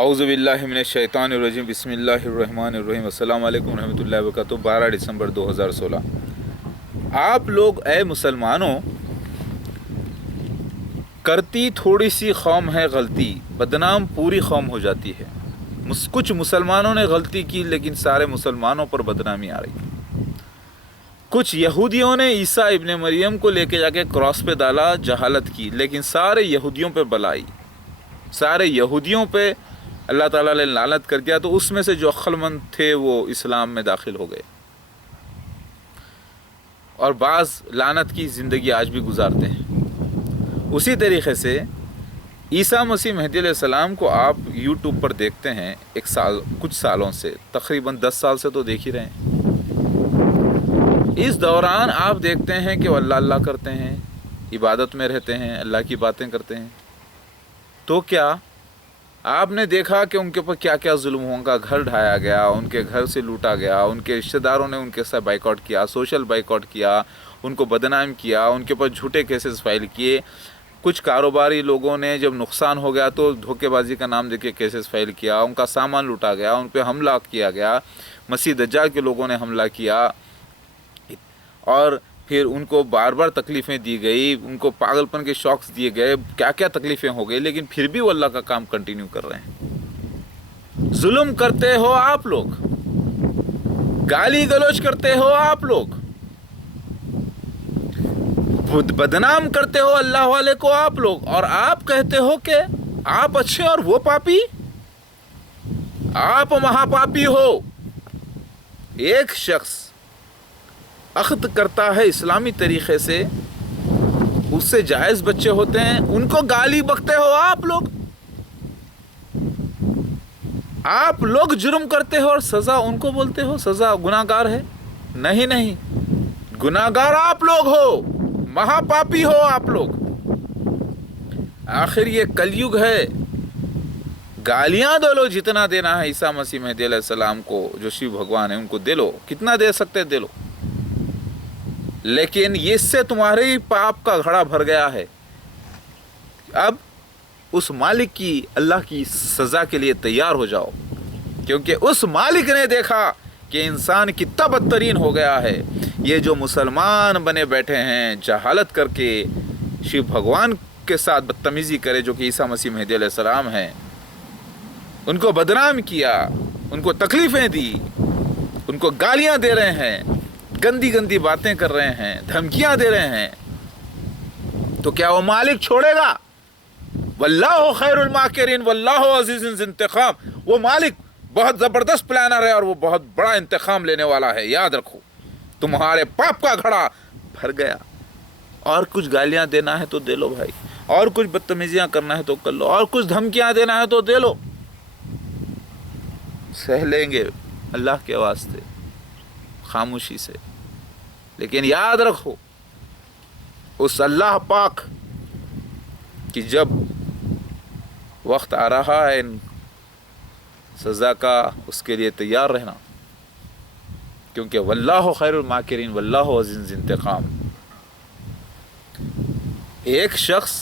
اعوذ باللہ من الشیطان الرجیم بسم اللہ الرحمن الرحیم السلام علیکم ورحمۃ اللہ وبرکاتہ 12 دسمبر 2016۔ آپ لوگ اے مسلمانوں، کرتی تھوڑی سی قوم ہے غلطی، بدنام پوری قوم ہو جاتی ہے۔ کچھ مسلمانوں نے غلطی کی لیکن سارے مسلمانوں پر بدنامی آ رہی۔ کچھ یہودیوں نے عیسیٰ ابن مریم کو لے کے جا کے کراس پہ ڈالا، جہالت کی، لیکن سارے یہودیوں پہ بلائی، سارے یہودیوں پہ اللہ تعالیٰ نے لعنت کر دیا۔ تو اس میں سے جو عقل مند تھے وہ اسلام میں داخل ہو گئے، اور بعض لعنت کی زندگی آج بھی گزارتے ہیں۔ اسی طریقے سے عیسیٰ مسیح مہدی علیہ السلام کو آپ یوٹیوب پر دیکھتے ہیں، کچھ سالوں سے، تقریباً 10 سال سے تو دیکھ ہی رہے ہیں۔ اس دوران آپ دیکھتے ہیں کہ وہ اللہ کرتے ہیں، عبادت میں رہتے ہیں، اللہ کی باتیں کرتے ہیں۔ تو کیا آپ نے دیکھا کہ ان کے اوپر کیا کیا ظلم ہوا؟ ان کا گھر ڈھایا گیا، ان کے گھر سے لوٹا گیا، ان کے رشتہ داروں نے ان کے ساتھ بائیکاٹ کیا، سوشل بائیکاٹ کیا، ان کو بدنام کیا، ان کے اوپر جھوٹے کیسز فائل کیے۔ کچھ کاروباری لوگوں نے جب نقصان ہو گیا تو دھوکے بازی کا نام دے کے کیسز فائل کیا، ان کا سامان لوٹا گیا، ان پہ حملہ کیا گیا، مسیح دجال کے لوگوں نے حملہ کیا، اور پھر ان کو بار بار تکلیفیں دی گئی، ان کو پاگل پن کے شوقس دیے گئے، کیا کیا تکلیفیں ہو گئی، لیکن پھر بھی وہ اللہ کا کام کنٹینیو کر رہے ہیں۔ ظلم کرتے ہو آپ لوگ، گالی گلوچ کرتے ہو آپ لوگ، بدنام کرتے ہو اللہ والے کو آپ لوگ، اور آپ کہتے ہو کہ آپ اچھے اور وہ پاپی، آپ مہا پاپی ہو۔ ایک شخص عقد کرتا ہے اسلامی طریقے سے، اس سے جائز بچے ہوتے ہیں، ان کو گالی بکتے ہو آپ لوگ۔ آپ لوگ جرم کرتے ہو اور سزا ان کو بولتے ہو سزا گناہ گار ہے۔ نہیں، گناہ گار آپ لوگ ہو، مہا پاپی ہو آپ لوگ۔ آخر یہ کلیوگ ہے، گالیاں دے لو جتنا دینا ہے عیسیٰ مسیح مہدی علیہ السلام کو، جو شیو بھگوان ہے، ان کو دے لو، کتنا دے سکتے دے لو، لیکن اس سے تمہارے ہی پاپ کا گھڑا بھر گیا ہے۔ اب اس مالک کی، اللہ کی سزا کے لیے تیار ہو جاؤ، کیونکہ اس مالک نے دیکھا کہ انسان کتنا بدترین ہو گیا ہے۔ یہ جو مسلمان بنے بیٹھے ہیں، جہالت کر کے شیو بھگوان کے ساتھ بدتمیزی کرے، جو کہ عیسیٰ مسیح مہدی علیہ السلام ہیں، ان کو بدنام کیا، ان کو تکلیفیں دی، ان کو گالیاں دے رہے ہیں، گندی باتیں کر رہے ہیں، دھمکیاں دے رہے ہیں، تو کیا وہ مالک چھوڑے گا؟ واللہ خیر الماکرین واللہ عزیز ذو انتقام۔ وہ مالک بہت زبردست پلانر ہے اور وہ بہت بڑا انتقام لینے والا ہے، یاد رکھو۔ تمہارے پاپ کا گھڑا بھر گیا، اور کچھ گالیاں دینا ہے تو دے لو بھائی، اور کچھ بدتمیزیاں کرنا ہے تو کر لو، اور کچھ دھمکیاں دینا ہے تو دے لو، سہ لیں گے اللہ کے واسطے خاموشی سے۔ لیکن یاد رکھو، اس اللہ پاک کی جب وقت آ رہا ہے سزا کا، اس کے لیے تیار رہنا، کیونکہ واللہ خیر الماکرین واللہ عزیز انتقام۔ ایک شخص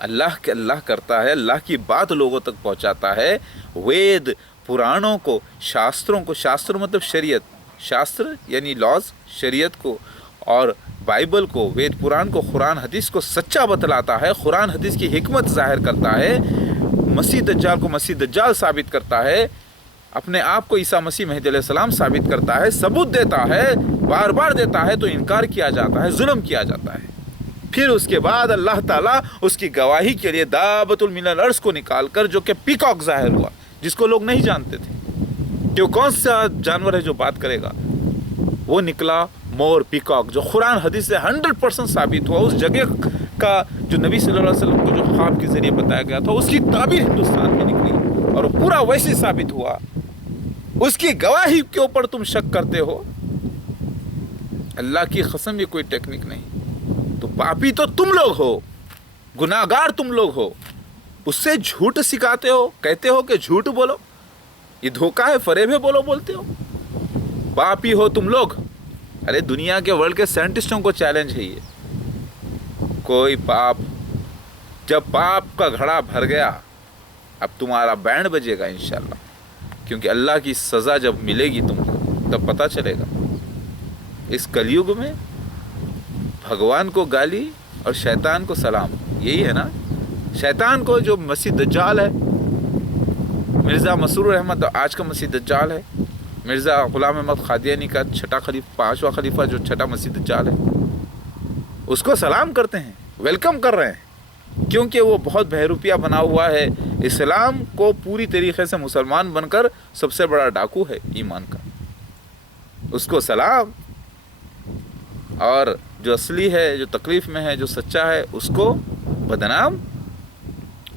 اللہ کرتا ہے، اللہ کی بات لوگوں تک پہنچاتا ہے، وید پرانوں کو، شاستروں کو، شاستر مطلب شریعت، شاستر یعنی لاز، شریعت کو، اور بائبل کو، وید پران کو، قرآن حدیث کو سچا بتلاتا ہے، قرآن حدیث کی حکمت ظاہر کرتا ہے، مسیح دجال کو مسیح دجال ثابت کرتا ہے، اپنے آپ کو عیسیٰ مسیح مہدی علیہ السلام ثابت کرتا ہے، ثبوت دیتا ہے، بار بار دیتا ہے تو انکار کیا جاتا ہے، ظلم کیا جاتا ہے۔ پھر اس کے بعد اللہ تعالیٰ اس کی گواہی کے لیے دابۃ من الارض کو نکال کر، جو کہ پیکاک ظاہر ہوا، جس کو لوگ نہیں جانتے تھے کہ وہ کون سا جانور ہے جو بات کرے گا، وہ نکلا مور، پیکاک، جو قرآن حدیث سے 100% ثابت ہوا۔ اس جگہ کا جو نبی صلی اللہ علیہ وسلم کو جو خواب کے ذریعے بتایا گیا تھا، اس کی تعبیر ہندوستان میں نکلی، اور وہ پورا ویسے ثابت ہوا۔ اس کی گواہی کے اوپر تم شک کرتے ہو؟ اللہ کی قسم، یہ کوئی ٹیکنیک نہیں۔ تو پاپی تو تم لوگ ہو، گناہ گار تم لوگ ہو، اس سے جھوٹ سکھاتے ہو، کہتے ہو کہ جھوٹ بولو، یہ دھوکہ ہے، فریب ہے، بولتے ہو، پاپی ہو تم لوگ۔ ارے دنیا کے ورلڈ کے سائنٹسٹوں کو چیلنج ہے یہ، کوئی پاپ، جب پاپ کا گھڑا بھر گیا اب تمہارا بینڈ بجے گا انشاءاللہ، کیونکہ اللہ کی سزا جب ملے گی تم کو تب پتہ چلے گا۔ اس کلیوگ میں بھگوان کو گالی اور شیطان کو سلام، یہی ہے نا۔ شیطان کو جو مسیح دجال ہے، مرزا مسرور احمد آج کا مسیح دجال ہے، مرزا غلام احمد قادیانی کا پانچواں خلیفہ جو چھٹا مسیح دجال ہے، اس کو سلام کرتے ہیں، ویلکم کر رہے ہیں، کیونکہ وہ بہت بہروپیہ بنا ہوا ہے، اسلام کو پوری طریقے سے مسلمان بن کر سب سے بڑا ڈاکو ہے ایمان کا، اس کو سلام۔ اور جو اصلی ہے، جو تکلیف میں ہے، جو سچا ہے، اس کو بدنام،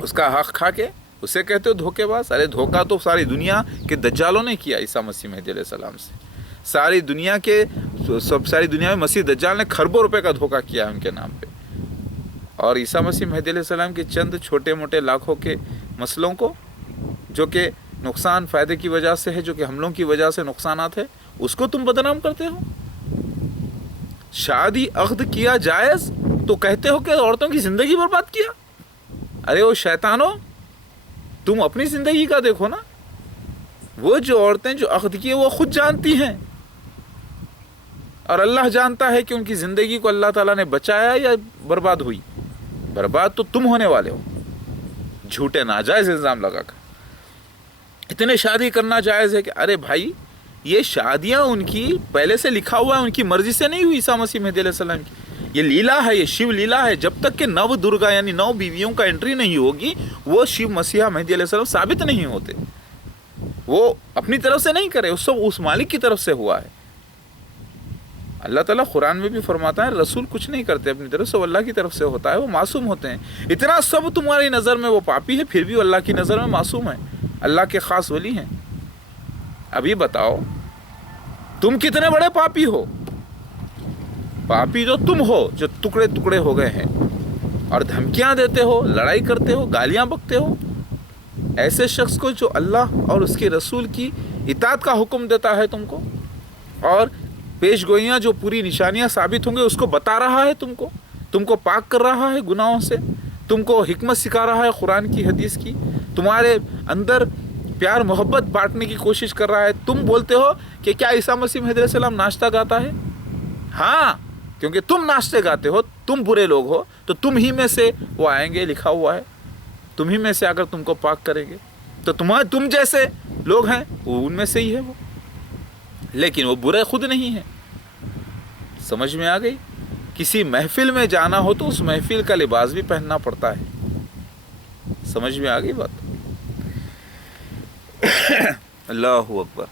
اس کا حق کھا کے اسے کہتے ہو دھوکے باز۔ ارے دھوکہ تو ساری دنیا کے دجالوں نے کیا عیسیٰ مسیح مہدی علیہ السلام سے، ساری دنیا میں مسیح دجال نے کھربوں روپے کا دھوکہ کیا ہے ان کے نام پہ، اور عیسیٰ مسیح مہدی علیہ السلام کے چند چھوٹے موٹے لاکھوں کے مسئلوں کو، جو کہ نقصان فائدے کی وجہ سے ہے، جو کہ حملوں کی وجہ سے نقصانات ہے، اس کو تم بدنام کرتے ہو۔ شادی عقد کیا جائز تو کہتے ہو کہ عورتوں کی زندگی برباد کیا۔ ارے وہ شیطانوں، تم اپنی زندگی کا دیکھو نا۔ وہ جو عورتیں جو عقد کی وہ خود جانتی ہیں، اور اللہ جانتا ہے کہ ان کی زندگی کو اللہ تعالیٰ نے بچایا یا برباد ہوئی۔ برباد تو تم ہونے والے ہو، جھوٹے ناجائز الزام لگا کر۔ اتنے شادی کرنا جائز ہے کہ ارے بھائی، یہ شادیاں ان کی پہلے سے لکھا ہوا ہے، ان کی مرضی سے نہیں ہوئی عیسیٰ مسیح مہدی علیہ السلام کی، یہ لیلا ہے، یہ شیو لیلا ہے۔ جب تک کہ 9 درگا یعنی 9 بیویوں کا انٹری نہیں ہوگی، وہ شیو مسیح مہدی علیہ السلام ثابت نہیں ہوتے۔ وہ اپنی طرف سے نہیں کرے، اس مالک کی طرف سے ہوا ہے۔ اللہ تعالیٰ قرآن میں بھی فرماتا ہے رسول کچھ نہیں کرتے اپنی طرف سے، وہ اللہ کی طرف سے ہوتا ہے، وہ معصوم ہوتے ہیں۔ اتنا سب تمہاری نظر میں وہ پاپی ہے، پھر بھی وہ اللہ کی نظر میں معصوم ہے، اللہ کے خاص ولی ہیں۔ ابھی بتاؤ تم کتنے بڑے پاپی ہو؟ پاپی جو تم ہو، جو ٹکڑے ٹکڑے ہو گئے ہیں، اور دھمکیاں دیتے ہو، لڑائی کرتے ہو، گالیاں بکتے ہو ایسے شخص کو جو اللہ اور اس کے رسول کی اطاعت کا حکم دیتا ہے تم کو، اور پیش گوئیاں جو پوری نشانیاں ثابت ہوں گے اس کو بتا رہا ہے، تم کو پاک کر رہا ہے گناہوں سے، تم کو حکمت سکھا رہا ہے قرآن کی حدیث کی، تمہارے اندر پیار محبت بانٹنے کی کوشش کر رہا ہے۔ تم بولتے ہو کہ کیا عیسیٰ مسیح مہدی علیہ السلام ناشتہ گاتا ہے؟ ہاں، کیونکہ تم ناشتے گاتے ہو، تم برے لوگ ہو، تو تم ہی میں سے وہ آئیں گے، لکھا ہوا ہے، تم ہی میں سے اگر تم کو پاک کریں گے، تو تم جیسے لوگ ہیں وہ ان میں سے ہی ہے وہ، لیکن وہ برے خود نہیں ہیں۔ سمجھ میں آ گئی؟ کسی محفل میں جانا ہو تو اس محفل کا لباس بھی پہننا پڑتا ہے۔ سمجھ میں آ گئی بات؟ اللہ اکبر۔